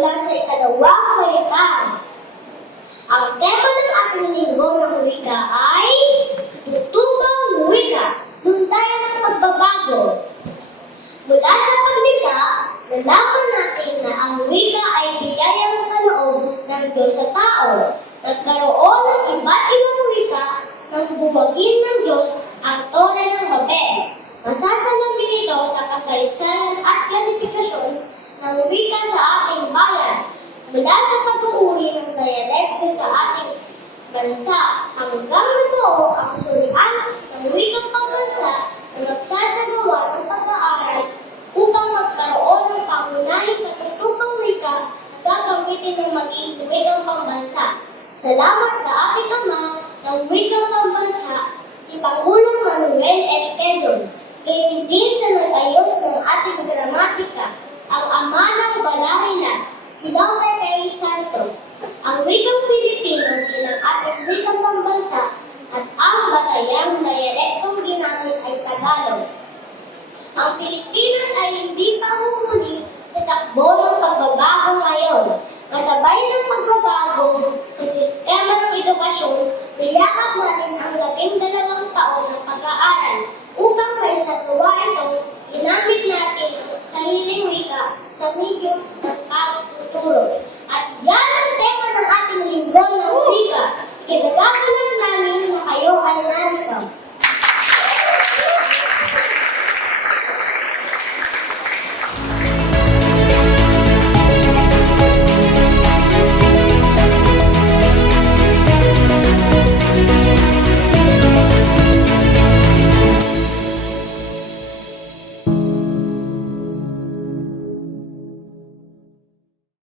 mula sa ikalawang kawikaan. Ang tema ng ating linggo ng wika ay Tutubang Wika, Luntayan ng Pagbabago. Mula sa paglikha, nalaman natin na ang wika ay biyayang kaloob ng Diyos sa tao. Nagkaroon ng iba't ibang wika nang bumagin ng Diyos ang Torah ng Babel. Masasalamin ito sa kasaysayan at klasifikasyon ng wika sa ating bayan, mula sa pag-uuri ng dialekto sa ating bansa hanggang nabuo ang surian ng wikang pambansa na magsasagawa ng pag-aaral upang magkaroon ng pangunahing katutubang wika na gagamitin ng maging wikang pambansa. Salamat sa ating ama ng wikang pambansa, si Pangulong Manuel L. Quezon. Gayon din sa nag-ayos ng ating gramatika, ang ama ng Balahila, si Lope K. Santos. Ang wikang Filipino bilang ating wikang pambansa at ang batayang dialektong ginamit ay Tagalog. Ang Pilipinas ay hindi pa humuli sa takbo ng pagbabago ngayon. Kasabay ng pagbabago sa sistema ng edukasyon, niyakap natin ang 12 taon ng pag-aaral. Upang maisagawa ito, ginamit natin ang sariling wika sa medium ng pagtuturo.